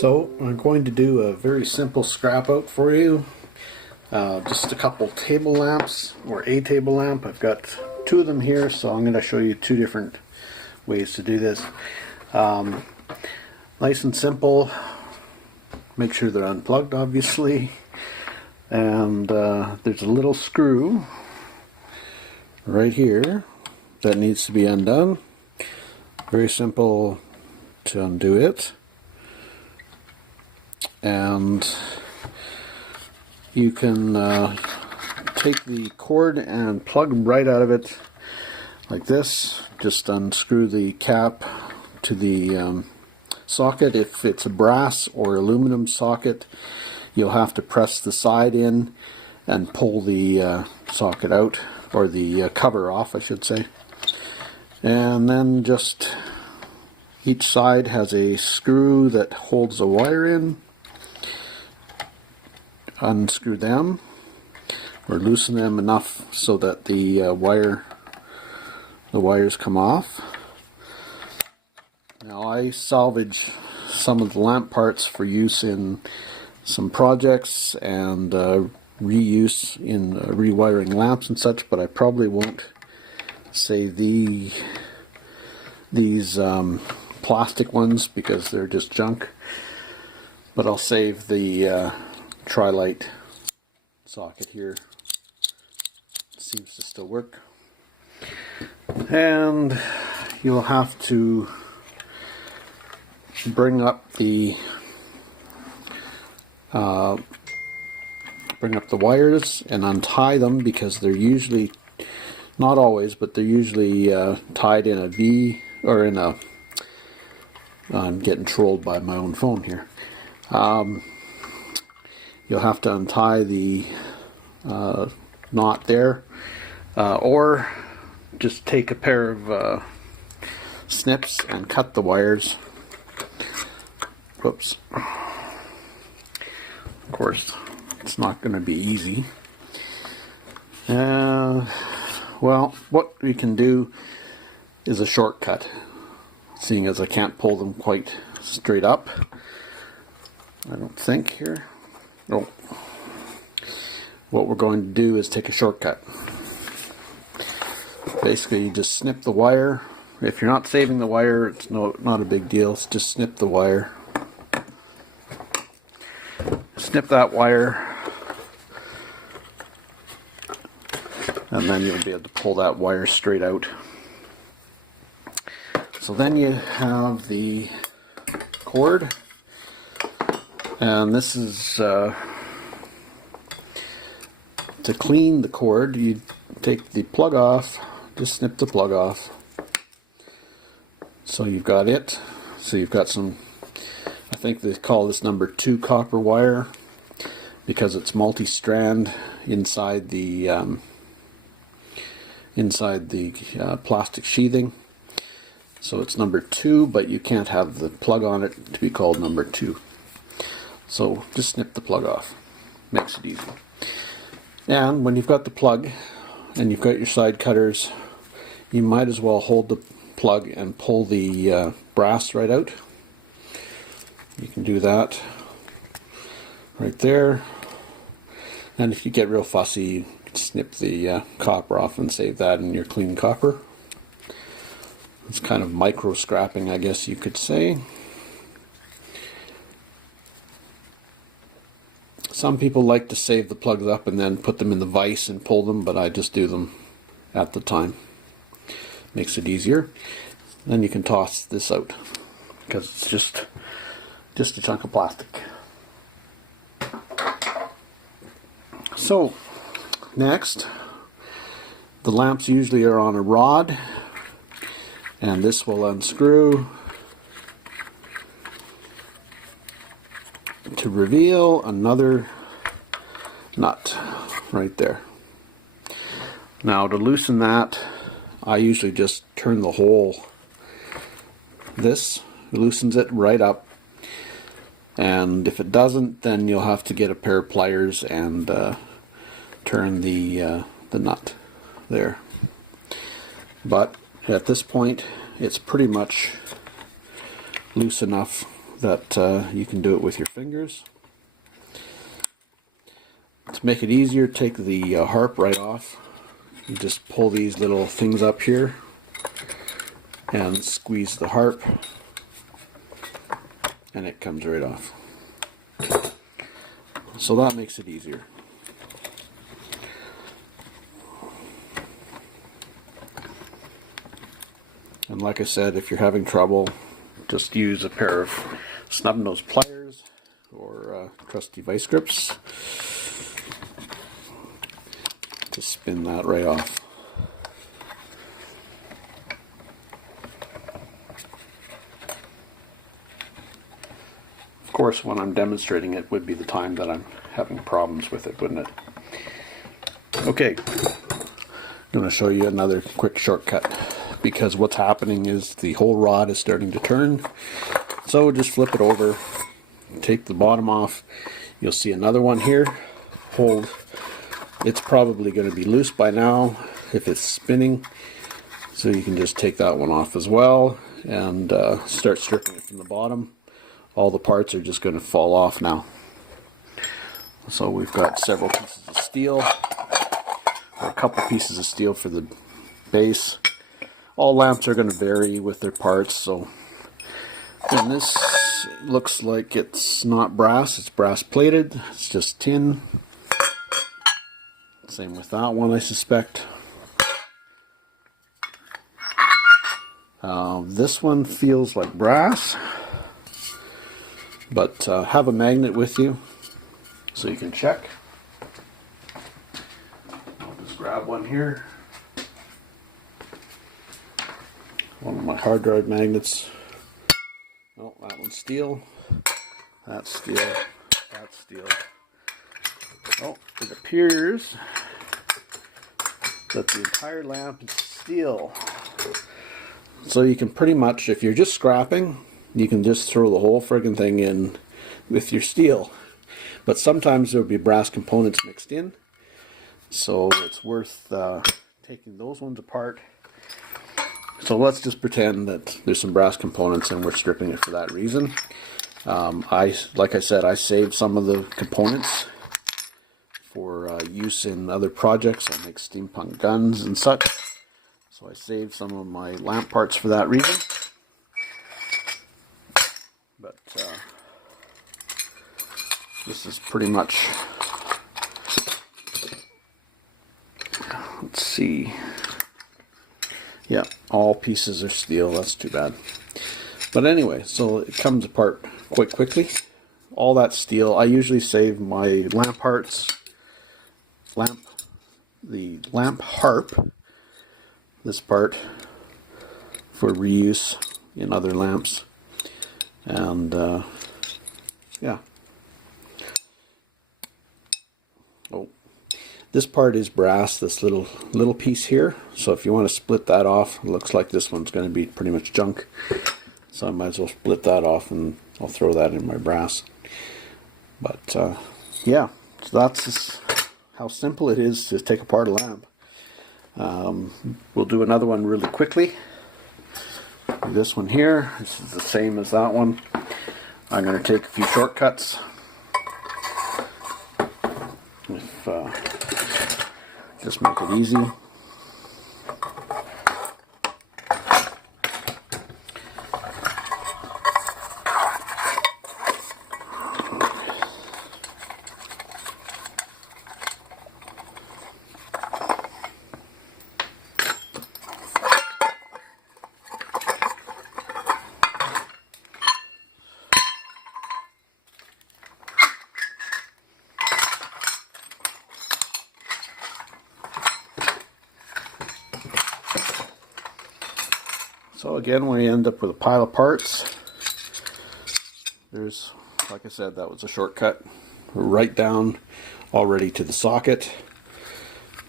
So I'm going to do a very simple scrap out for you. Just a couple table lamps, or a table lamp. I've got two of them here, so I'm going to show you two different ways to do this. Nice and simple. Make sure they're unplugged, obviously. And there's a little screw right here that needs to be undone. Very simple to undo it. And you can take the cord and plug right out of it like this. Just unscrew the cap to the socket. If it's a brass or aluminum socket, you'll have to press the side in and pull the socket out, or the cover off, I should say. And then just each side has a screw that holds the wire in. Unscrew them, or loosen them enough so that the wires come off. Now I salvage some of the lamp parts for use in some projects and reuse in rewiring lamps and such, but I probably won't save these plastic ones because they're just junk. But I'll save the Tri-Light socket here. Seems to still work. And you'll have to bring up the wires and untie them, because they're usually, not always, but they're usually tied in a V, or in a, I'm getting trolled by my own phone here. You'll have to untie the knot there, or just take a pair of snips and cut the wires. Whoops. Of course, it's not going to be easy. Well, what we can do is a shortcut, seeing as I can't pull them quite straight up. I don't think here. Oh. What we're going to do is take a shortcut. Basically, you just snip the wire. If you're not saving the wire, it's not a big deal. It's just snip the wire. Snip that wire, and then you'll be able to pull that wire straight out. So then you have the cord. And this is to clean the cord. You take the plug off, just snip the plug off. So you've got it. So you've got some, I think they call this number 2 copper wire, because it's multi-strand inside the plastic sheathing. So it's number 2, but you can't have the plug on it to be called number 2. So just snip the plug off. Makes it easy. And when you've got the plug and you've got your side cutters, you might as well hold the plug and pull the brass right out. You can do that right there. And if you get real fussy, you can snip the copper off and save that in your clean copper. It's kind of micro scrapping, I guess you could say. Some people like to save the plugs up and then put them in the vise and pull them, but I just do them at the time. Makes it easier. Then you can toss this out, because it's just a chunk of plastic. So next, the lamps usually are on a rod, and this will unscrew to reveal another nut right there. Now to loosen that, I usually just turn the hole. This loosens it right up, and if it doesn't, then you'll have to get a pair of pliers and turn the nut there. But at this point, it's pretty much loose enough that you can do it with your fingers. To make it easier, take the harp right off. You just pull these little things up here and squeeze the harp, and it comes right off. So that makes it easier. And like I said, if you're having trouble, just use a pair of snub-nosed pliers or trusty vice grips to spin that right off. Of course, when I'm demonstrating it would be the time that I'm having problems with it, wouldn't it? Okay, I'm going to show you another quick shortcut, because what's happening is the whole rod is starting to turn. So just flip it over, take the bottom off. You'll see another one here. Hold. It's probably going to be loose by now if it's spinning. So you can just take that one off as well and start stripping it from the bottom. All the parts are just going to fall off now. So we've got several pieces of steel, or a couple pieces of steel for the base. All lamps are going to vary with their parts. So, and this looks like it's not brass, it's brass plated, it's just tin. Same with that one, I suspect. This one feels like brass, but have a magnet with you so you can check. I'll just grab one here. One of my hard drive magnets. Oh, that one's steel. That's steel. That's steel. Oh, it appears that the entire lamp is steel. So you can pretty much, if you're just scrapping, you can just throw the whole friggin' thing in with your steel. But sometimes there'll be brass components mixed in, so it's worth taking those ones apart. So let's just pretend that there's some brass components and we're stripping it for that reason. Like I said, I saved some of the components for use in other projects. I make steampunk guns and such. So I saved some of my lamp parts for that reason. But this is pretty much, let's see, yeah, all pieces are steel. That's too bad. But anyway, so it comes apart quite quickly. All that steel, I usually save my lamp parts, the lamp harp, this part, for reuse in other lamps. And yeah. Oh, this part is brass, this little piece here. So if you want to split that off, it looks like this one's going to be pretty much junk. So I might as well split that off and I'll throw that in my brass. But yeah, so that's how simple it is to take apart a lamp. We'll do another one really quickly. This one here, this is the same as that one. I'm going to take a few shortcuts. Just make it easy. So again, we end up with a pile of parts. There's, like I said, that was a shortcut. Right down already to the socket.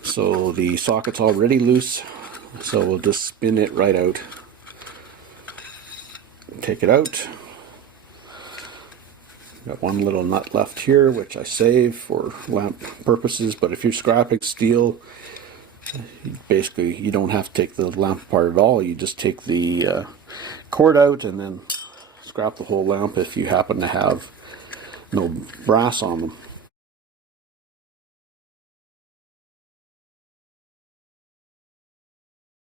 So the socket's already loose. So we'll just spin it right out. Take it out. Got one little nut left here, which I save for lamp purposes. But if you're scrapping steel, basically you don't have to take the lamp apart at all. You just take the cord out and then scrap the whole lamp if you happen to have no brass on them.